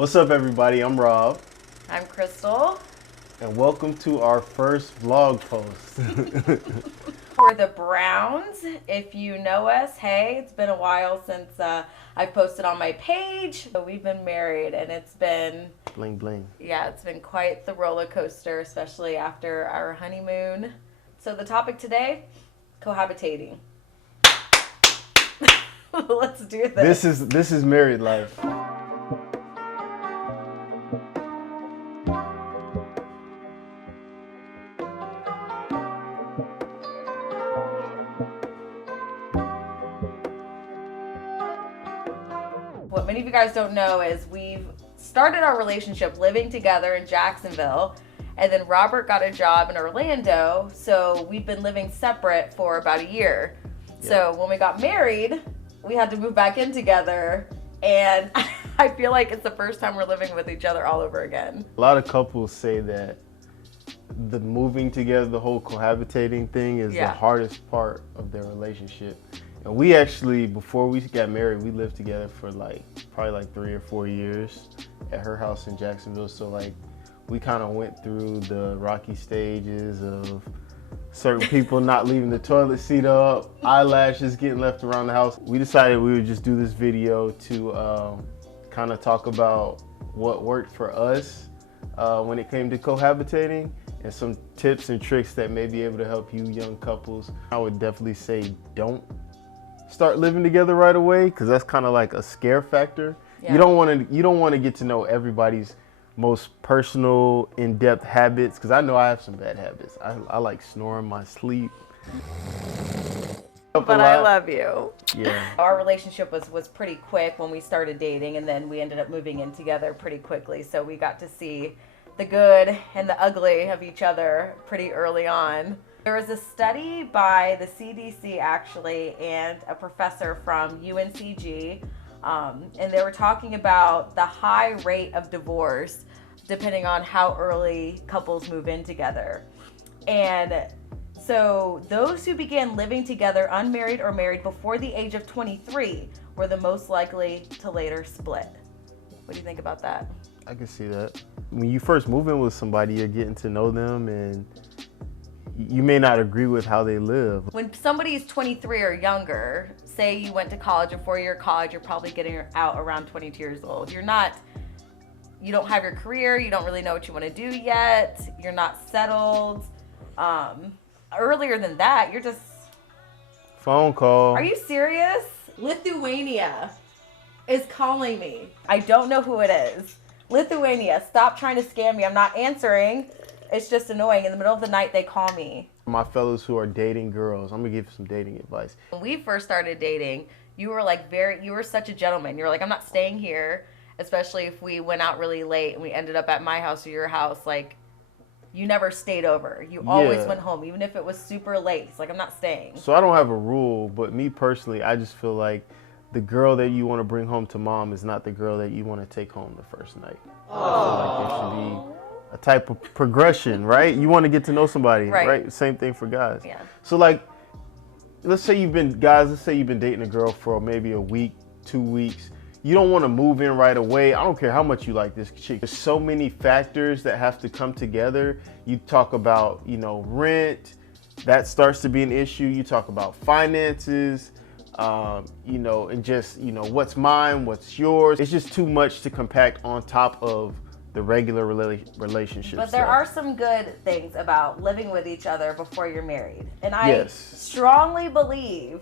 What's up, everybody? I'm Rob. I'm Crystal. And welcome to our first vlog post. We're the Browns. If you know us, hey, it's been a while since I've posted on my page. So we've been married and it's been... Bling bling. Yeah, it's been quite the roller coaster, especially after our honeymoon. So the topic today, cohabitating. Let's do this. This is married life. What many of you guys don't know is we've started our relationship living together in Jacksonville, and then Robert got a job in Orlando, so we've been living separate for about a year. Yeah. So when we got married, we had to move back in together, and I feel like it's the first time we're living with each other all over again. A lot of couples say that the moving together, the whole cohabitating thing is the hardest part of their relationship. And we actually, before we got married, we lived together for probably 3 or 4 years at her house in Jacksonville. So we kind of went through the rocky stages of certain people not leaving the toilet seat up, eyelashes getting left around the house. We decided we would just do this video to kind of talk about what worked for us when it came to cohabitating, and some tips and tricks that may be able to help you young couples. I would definitely say don't start living together right away, because that's kind of like a scare factor. Yeah. You don't want to get to know everybody's most personal, in-depth habits, because I know I have some bad habits. I like snoring my sleep. But I love you. Yeah. Our relationship was pretty quick when we started dating, and then we ended up moving in together pretty quickly. So we got to see the good and the ugly of each other pretty early on. There was a study by the CDC actually, and a professor from UNCG, and they were talking about the high rate of divorce depending on how early couples move in together. And so those who began living together unmarried or married before the age of 23 were the most likely to later split. What do you think about that? I can see that. When you first move in with somebody, you're getting to know them, and you may not agree with how they live. When somebody is 23 or younger, say you went to college, a 4-year college, you're probably getting out around 22 years old. You don't have your career, you don't really know what you want to do yet, you're not settled. Earlier than that, you're just... Phone call. Are you serious? Lithuania is calling me. I don't know who it is. Lithuania, stop trying to scam me. I'm not answering. It's just annoying. In the middle of the night, they call me. My fellows who are dating girls, I'm gonna give you some dating advice. When we first started dating, you were such a gentleman. You were like, I'm not staying here, especially if we went out really late and we ended up at my house or your house. You never stayed over. You always went home, even if it was super late. It's like, I'm not staying. So I don't have a rule, but me personally, I just feel like the girl that you want to bring home to mom is not the girl that you want to take home the first night. I feel like there should be a type of progression, right? You want to get to know somebody, right? Same thing for guys. Yeah. So let's say you've been dating a girl for maybe a week, 2 weeks. You don't want to move in right away. I don't care how much you like this chick. There's so many factors that have to come together. You talk about, rent, that starts to be an issue. You talk about finances, and just, what's mine, what's yours. It's just too much to compact on top of the regular relationship. But there are some good things about living with each other before you're married. And I strongly believe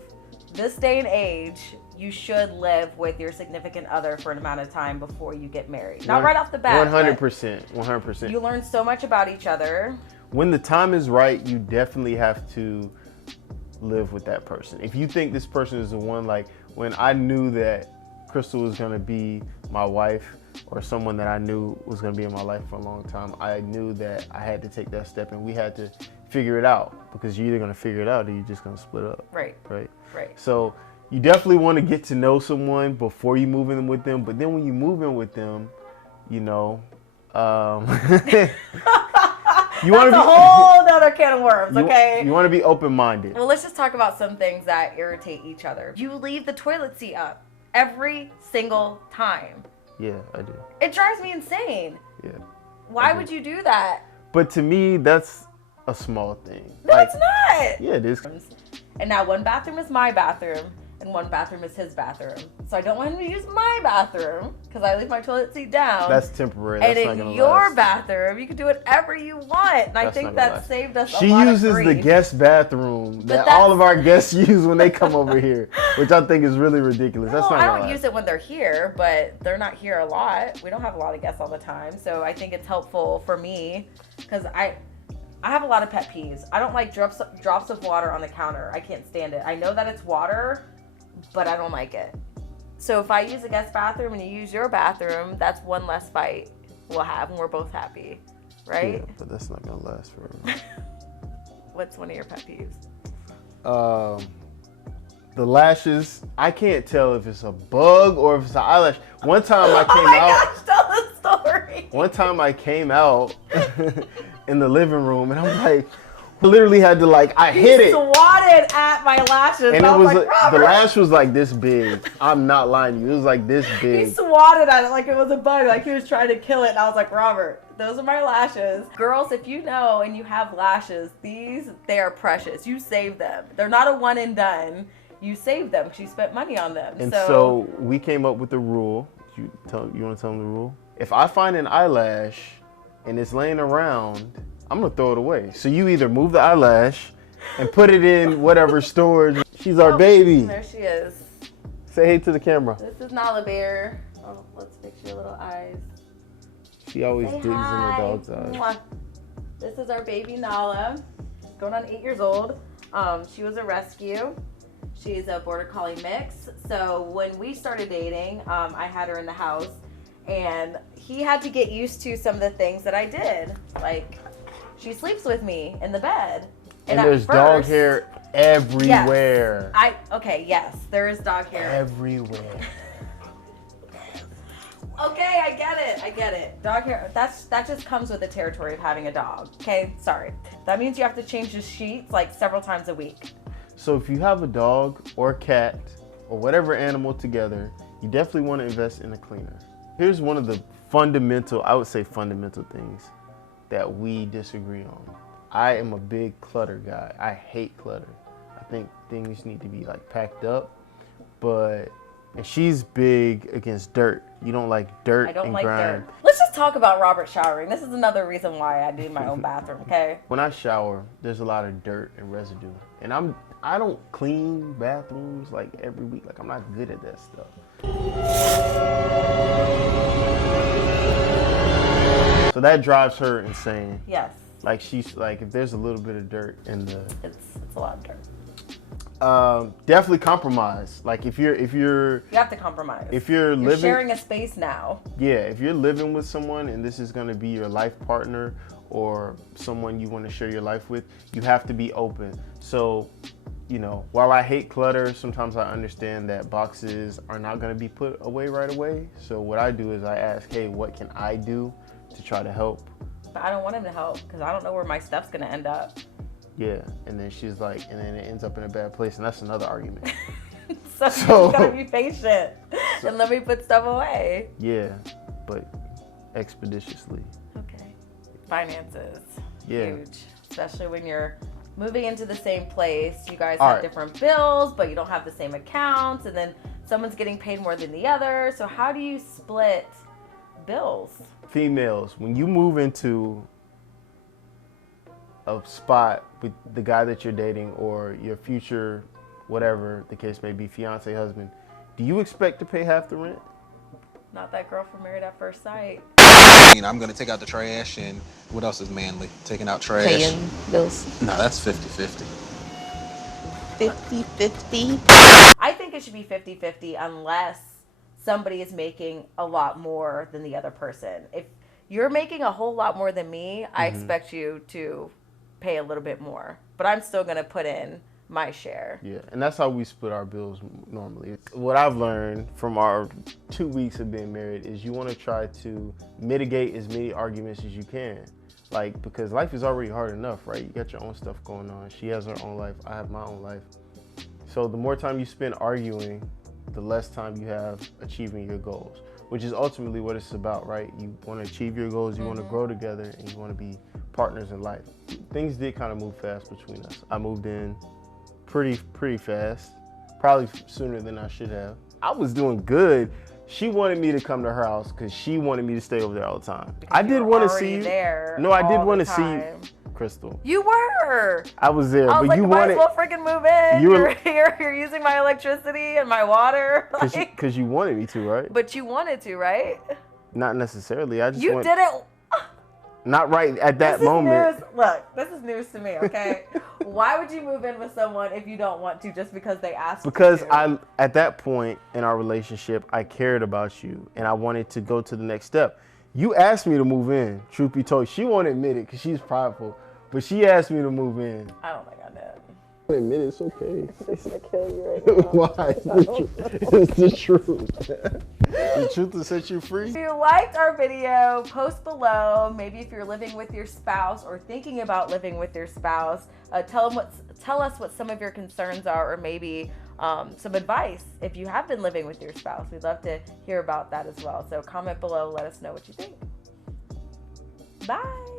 this day and age, you should live with your significant other for an amount of time before you get married. Not right off the bat. 100%. 100%. You learn so much about each other. When the time is right, you definitely have to live with that person. If you think this person is the one, when I knew that Crystal was gonna be my wife, or someone that I knew was gonna be in my life for a long time, I knew that I had to take that step, and we had to figure it out, because you're either gonna figure it out or you're just gonna split up. Right. So you definitely want to get to know someone before you move in with them, but then when you move in with them, you want That's a whole other can of worms, okay? You want to be open-minded. Well, let's just talk about some things that irritate each other. You leave the toilet seat up every single time. Yeah, I do. It drives me insane. Yeah. Why would you do that? But to me, that's a small thing. No, it's not. Yeah, it is. And now one bathroom is my bathroom and one bathroom is his bathroom. So I don't want him to use my bathroom because I leave my toilet seat down. That's temporary. That's and in your bathroom, you can do whatever you want. And I think that saved us a lot of grief. She uses the guest bathroom that all of our guests use when they come over here, which I think is really ridiculous. That's not I don't use it when they're here, but they're not here a lot. We don't have a lot of guests all the time. So I think it's helpful for me because I have a lot of pet peeves. I don't like drops of water on the counter. I can't stand it. I know that it's water, but I don't like it. So if I use a guest bathroom and you use your bathroom, that's one less fight we'll have and we're both happy, right? Yeah, but that's not gonna last forever. What's one of your pet peeves? The lashes. I can't tell if it's a bug or if it's an eyelash. One time I came out. Gosh, tell the story. One time I came out in the living room and I was like, I literally had to I hit it. Swatted at my lashes. And I it was like, the lash was like this big. I'm not lying to you. It was like this big. He swatted at it like it was a bug, like he was trying to kill it. And I was like, Robert, those are my lashes. Girls, if you know and you have lashes, they are precious. You save them. They're not a one and done. You save them because you spent money on them. And so we came up with a rule. You want to tell them the rule? If I find an eyelash and it's laying around, I'm going to throw it away. So you either move the eyelash and put it in whatever storage. She's our baby. There she is. Say hey to the camera. This is Nala Bear. Oh, let's fix your little eyes. She always digs in the dog's eyes. Mwah. This is our baby Nala. She's going on 8 years old. She was a rescue. She's a border collie mix. So when we started dating, I had her in the house and he had to get used to some of the things that I did. Like, she sleeps with me in the bed. And there's dog hair everywhere. Yes, there is dog hair. Everywhere. Okay, I get it. Dog hair, that just comes with the territory of having a dog. Okay, sorry. That means you have to change the sheets several times a week. So if you have a dog or a cat or whatever animal together, you definitely want to invest in a cleaner. Here's one of the fundamental things that we disagree on. I am a big clutter guy. I hate clutter. I think things need to be packed up, and she's big against dirt. You don't like dirt and grime. I don't like dirt. Let's just talk about Robert showering. This is another reason why I do my own bathroom, okay? When I shower, there's a lot of dirt and residue. And I don't clean bathrooms every week. I'm not good at that stuff. So that drives her insane. Yes. She's if there's a little bit of dirt in the... It's a lot of dirt. Definitely compromise. If you're you have to compromise. If you're sharing a space now. Yeah, if you're living with someone and this is going to be your life partner or someone you want to share your life with, you have to be open. So, while I hate clutter, sometimes I understand that boxes are not going to be put away right away. So what I do is I ask, hey, what can I do to try to help? But I don't want him to help because I don't know where my stuff's going to end up. Yeah, and then she's and then it ends up in a bad place, and that's another argument. so you gotta be patient and let me put stuff away. Yeah, but expeditiously. Okay. Finances. Yeah. Huge. Especially when you're moving into the same place. You guys have different bills, but you don't have the same accounts, and then someone's getting paid more than the other. So how do you split bills? Females, when you move into a spot with the guy that you're dating or your future, whatever the case may be, fiance, husband, do you expect to pay half the rent? Not that girl from Married at First Sight. I'm going to take out the trash, and what else is manly? Taking out trash. Paying bills. No, that's 50-50. 50-50? I think it should be 50-50 unless somebody is making a lot more than the other person. If you're making a whole lot more than me, I expect you to pay a little bit more, but I'm still going to put in my share. Yeah, and that's how we split our bills normally. What I've learned from our 2 weeks of being married is you want to try to mitigate as many arguments as you can. Because life is already hard enough, right? You got your own stuff going on. She has her own life. I have my own life. So the more time you spend arguing, the less time you have achieving your goals, which is ultimately what it's about, right? You want to achieve your goals, you want to grow together, and you want to be partners in life. Things did kind of move fast between us. I moved in pretty fast, probably sooner than I should have. I was doing good. She wanted me to come to her house because she wanted me to stay over there all the time. I did want to see you. No, I did want to see you, Crystal. You were. I was there, I was but you wanted. Might as well freaking move in. You're here. You're using my electricity and my water. Because you wanted me to, right? But you wanted to, right? Not necessarily. I just you didn't. Not right at that moment. News. Look, this is news to me, okay? Why would you move in with someone if you don't want to just because they asked you to? Because at that point in our relationship, I cared about you and I wanted to go to the next step. You asked me to move in, truth be told. She won't admit it because she's prideful, but she asked me to move in. I don't think I did. Admit it's okay. It's gonna kill you right now. Why? It's the truth. The truth will set you free. If you liked our video, post below. Maybe if you're living with your spouse or thinking about living with your spouse, tell us what some of your concerns are, or maybe some advice if you have been living with your spouse. We'd love to hear about that as well. So comment below, let us know what you think. Bye.